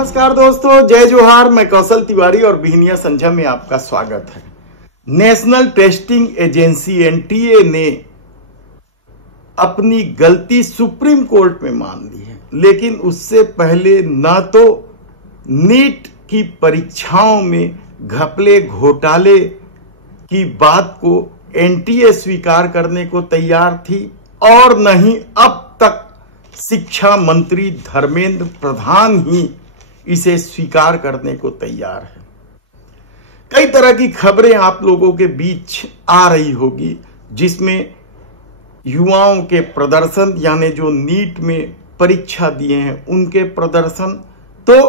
नमस्कार दोस्तों, जय जोहार। मैं कौशल तिवारी और बिहनिया संझा में आपका स्वागत है। नेशनल टेस्टिंग एजेंसी एनटीए ने अपनी गलती सुप्रीम कोर्ट में मान ली है, लेकिन उससे पहले न तो नीट की परीक्षाओं में घपले घोटाले की बात को एनटीए स्वीकार करने को तैयार थी और न ही अब तक शिक्षा मंत्री धर्मेंद्र प्रधान ही इसे स्वीकार करने को तैयार है। कई तरह की खबरें आप लोगों के बीच आ रही होगी, जिसमें युवाओं के प्रदर्शन यानी जो नीट में परीक्षा दिए हैं उनके प्रदर्शन, तो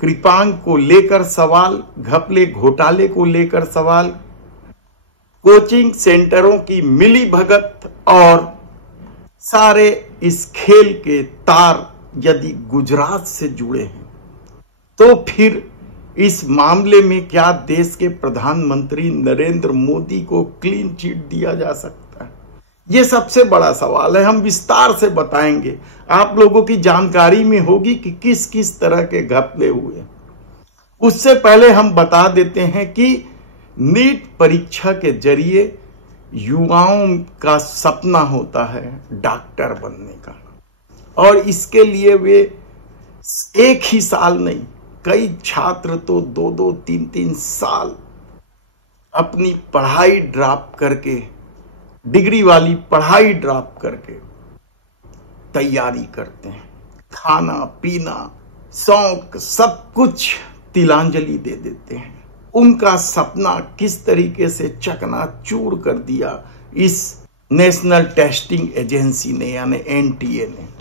कृपांक को लेकर सवाल, घपले घोटाले को लेकर सवाल, कोचिंग सेंटरों की मिली भगत और सारे इस खेल के तार यदि गुजरात से जुड़े हैं तो फिर इस मामले में क्या देश के प्रधानमंत्री नरेंद्र मोदी को क्लीन चिट दिया जा सकता है? यह सबसे बड़ा सवाल है। हम विस्तार से बताएंगे, आप लोगों की जानकारी में होगी कि किस किस तरह के घपले हुए। उससे पहले हम बता देते हैं कि नीट परीक्षा के जरिए युवाओं का सपना होता है डॉक्टर बनने का, और इसके लिए वे एक ही साल नहीं, कई छात्र तो 2-2, 3-3 साल अपनी पढ़ाई ड्रॉप करके, डिग्री वाली पढ़ाई ड्रॉप करके तैयारी करते हैं। खाना पीना, शौक, सब कुछ तिलांजलि दे देते हैं। उनका सपना किस तरीके से चकनाचूर कर दिया इस नेशनल टेस्टिंग एजेंसी ने यानी एनटीए ने।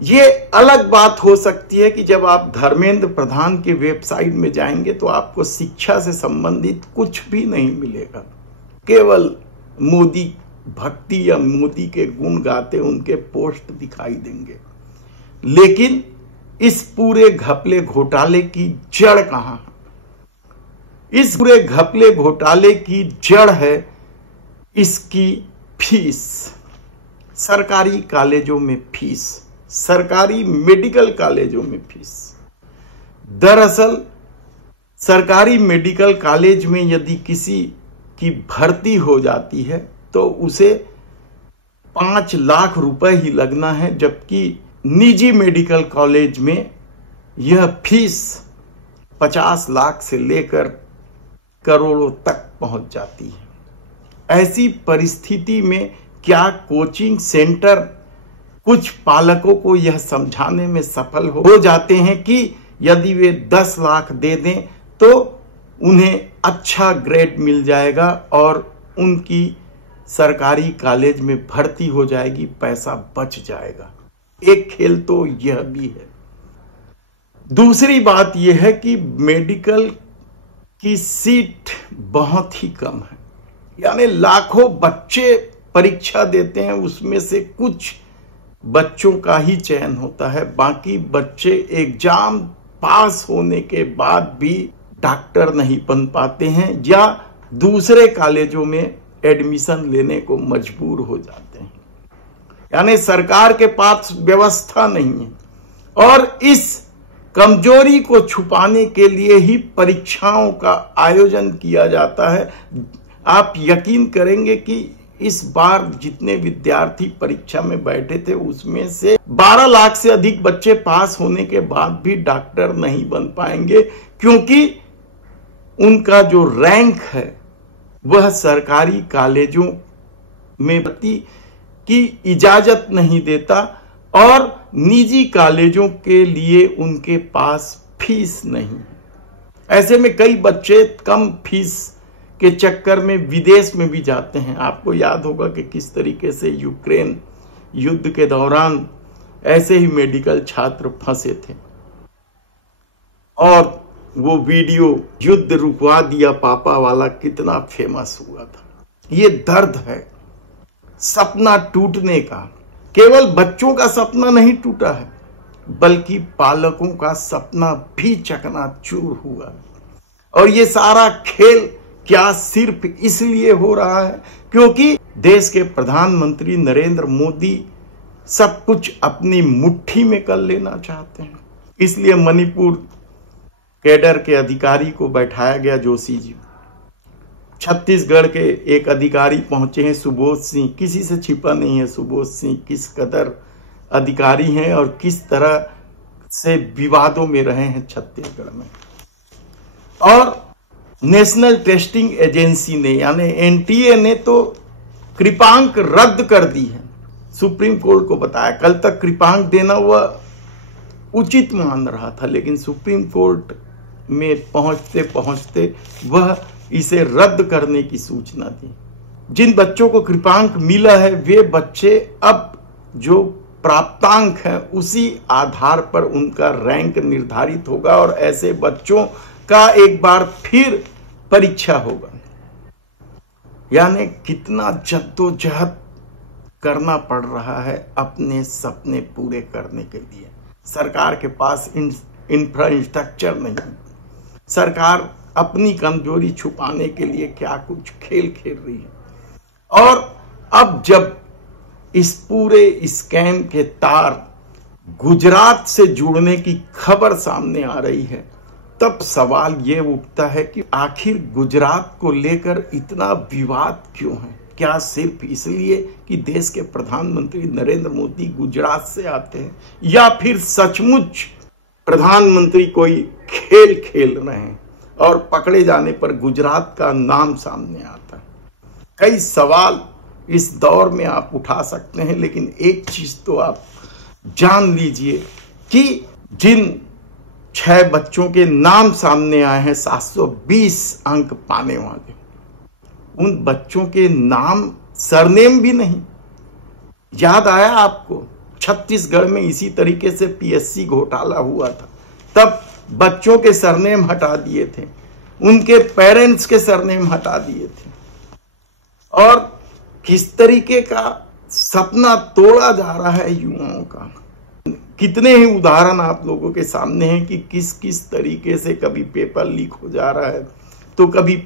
ये अलग बात हो सकती है कि जब आप धर्मेंद्र प्रधान के वेबसाइट में जाएंगे तो आपको शिक्षा से संबंधित कुछ भी नहीं मिलेगा, केवल मोदी भक्ति या मोदी के गुण गाते उनके पोस्ट दिखाई देंगे। लेकिन इस पूरे घपले घोटाले की जड़ कहां है? इस पूरे घपले घोटाले की जड़ है इसकी फीस, सरकारी कॉलेजों में फीस, सरकारी मेडिकल कॉलेजों में फीस। दरअसल सरकारी मेडिकल कॉलेज में यदि किसी की भर्ती हो जाती है तो उसे 5 लाख रुपए ही लगना है, जबकि निजी मेडिकल कॉलेज में यह फीस 50 लाख से लेकर करोड़ों तक पहुंच जाती है। ऐसी परिस्थिति में क्या कोचिंग सेंटर कुछ पालकों को यह समझाने में सफल हो जाते हैं कि यदि वे 10 लाख दे दें तो उन्हें अच्छा ग्रेड मिल जाएगा और उनकी सरकारी कॉलेज में भर्ती हो जाएगी, पैसा बच जाएगा। एक खेल तो यह भी है। दूसरी बात यह है कि मेडिकल की सीट बहुत ही कम है, यानी लाखों बच्चे परीक्षा देते हैं, उसमें से कुछ बच्चों का ही चयन होता है। बाकी बच्चे एग्जाम पास होने के बाद भी डॉक्टर नहीं बन पाते हैं या दूसरे कॉलेजों में एडमिशन लेने को मजबूर हो जाते हैं, यानी सरकार के पास व्यवस्था नहीं है। और इस कमजोरी को छुपाने के लिए ही परीक्षाओं का आयोजन किया जाता है। आप यकीन करेंगे कि इस बार जितने विद्यार्थी परीक्षा में बैठे थे उसमें से 12 लाख से अधिक बच्चे पास होने के बाद भी डॉक्टर नहीं बन पाएंगे, क्योंकि उनका जो रैंक है वह सरकारी कॉलेजों में भर्ती की इजाजत नहीं देता और निजी कॉलेजों के लिए उनके पास फीस नहीं। ऐसे में कई बच्चे कम फीस के चक्कर में विदेश में भी जाते हैं। आपको याद होगा कि किस तरीके से यूक्रेन युद्ध के दौरान ऐसे ही मेडिकल छात्र फंसे थे और वो वीडियो युद्ध रुकवा दिया पापा वाला कितना फेमस हुआ था। ये दर्द है सपना टूटने का। केवल बच्चों का सपना नहीं टूटा है, बल्कि पालकों का सपना भी चकनाचूर हुआ। और ये सारा खेल क्या सिर्फ इसलिए हो रहा है क्योंकि देश के प्रधानमंत्री नरेंद्र मोदी सब कुछ अपनी मुट्ठी में कर लेना चाहते हैं? इसलिए मणिपुर कैडर के अधिकारी को बैठाया गया, जोशी जी। छत्तीसगढ़ के एक अधिकारी पहुंचे हैं, सुबोध सिंह। किसी से छिपा नहीं है सुबोध सिंह किस कदर अधिकारी हैं और किस तरह से विवादों में रहे हैं छत्तीसगढ़ में। और नेशनल टेस्टिंग एजेंसी ने यानी एनटीए ने तो कृपांक रद्द कर दी है। सुप्रीम कोर्ट को बताया, कल तक कृपांक देना वह उचित मान रहा था, लेकिन सुप्रीम कोर्ट में पहुंचते पहुंचते वह इसे रद्द करने की सूचना दी। जिन बच्चों को कृपांक मिला है वे बच्चे अब जो प्राप्तांक है उसी आधार पर उनका रैंक निर्धारित होगा और ऐसे बच्चों का एक बार फिर परीक्षा होगा। यानी कितना जद्दोजहद करना पड़ रहा है अपने सपने पूरे करने के लिए। सरकार के पास इंफ्रास्ट्रक्चर नहीं। सरकार अपनी कमजोरी छुपाने के लिए क्या कुछ खेल खेल रही है। और अब जब इस पूरे स्कैम के तार गुजरात से जुड़ने की खबर सामने आ रही है, तब सवाल ये उठता है कि आखिर गुजरात को लेकर इतना विवाद क्यों है? क्या सिर्फ इसलिए कि देश के प्रधानमंत्री नरेंद्र मोदी गुजरात से आते हैं, या फिर सचमुच प्रधानमंत्री कोई खेल खेल रहे हैं और पकड़े जाने पर गुजरात का नाम सामने आता है? कई सवाल इस दौर में आप उठा सकते हैं, लेकिन एक चीज तो आप जान लीजिए कि जिन 6 बच्चों के नाम सामने आए हैं 720 अंक पाने वाले, उन बच्चों के नाम सरनेम भी नहीं। याद आया आपको छत्तीसगढ़ में इसी तरीके से पीएससी घोटाला हुआ था, तब बच्चों के सरनेम हटा दिए थे, उनके पेरेंट्स के सरनेम हटा दिए थे। और किस तरीके का सपना तोड़ा जा रहा है युवाओं का। कितने ही उदाहरण आप लोगों के सामने हैं कि किस किस तरीके से कभी पेपर लीक हो जा रहा है, तो कभी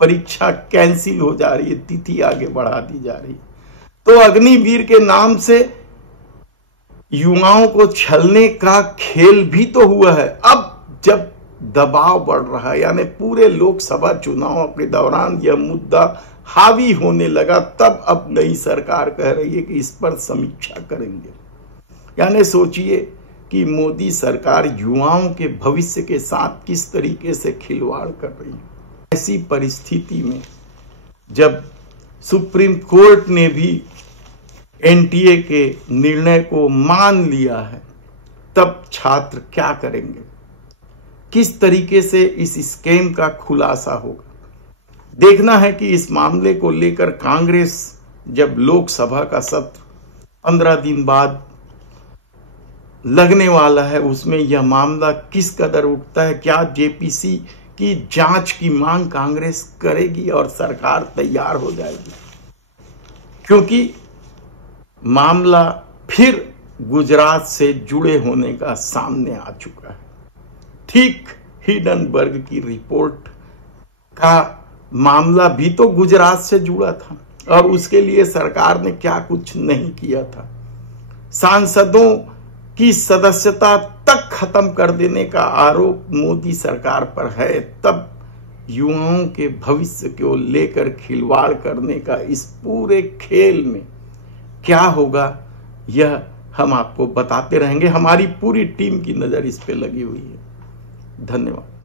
परीक्षा कैंसिल हो जा रही है, तिथि आगे बढ़ा दी जा रही है। तो अग्निवीर के नाम से युवाओं को छलने का खेल भी तो हुआ है। अब जब दबाव बढ़ रहा है, यानी पूरे लोकसभा चुनाव के दौरान यह मुद्दा हावी होने लगा, तब अब नई सरकार कह रही है कि इस पर समीक्षा करेंगे। यानी सोचिए कि मोदी सरकार युवाओं के भविष्य के साथ किस तरीके से खिलवाड़ कर रही है। ऐसी परिस्थिति में जब सुप्रीम कोर्ट ने भी एनटीए के निर्णय को मान लिया है, तब छात्र क्या करेंगे? किस तरीके से इस स्कैम का खुलासा होगा? देखना है कि इस मामले को लेकर कांग्रेस जब लोकसभा का सत्र 15 दिन बाद लगने वाला है, उसमें यह मामला किस कदर उठता है। क्या जेपीसी की जांच की मांग कांग्रेस करेगी और सरकार तैयार हो जाएगी? क्योंकि मामला फिर गुजरात से जुड़े होने का सामने आ चुका है। ठीक हिडनबर्ग की रिपोर्ट का मामला भी तो गुजरात से जुड़ा था और उसके लिए सरकार ने क्या कुछ नहीं किया था। सांसदों की सदस्यता तक खत्म कर देने का आरोप मोदी सरकार पर है, तब युवाओं के भविष्य को लेकर खिलवाड़ करने का इस पूरे खेल में क्या होगा, यह हम आपको बताते रहेंगे। हमारी पूरी टीम की नजर इस पे लगी हुई है। धन्यवाद।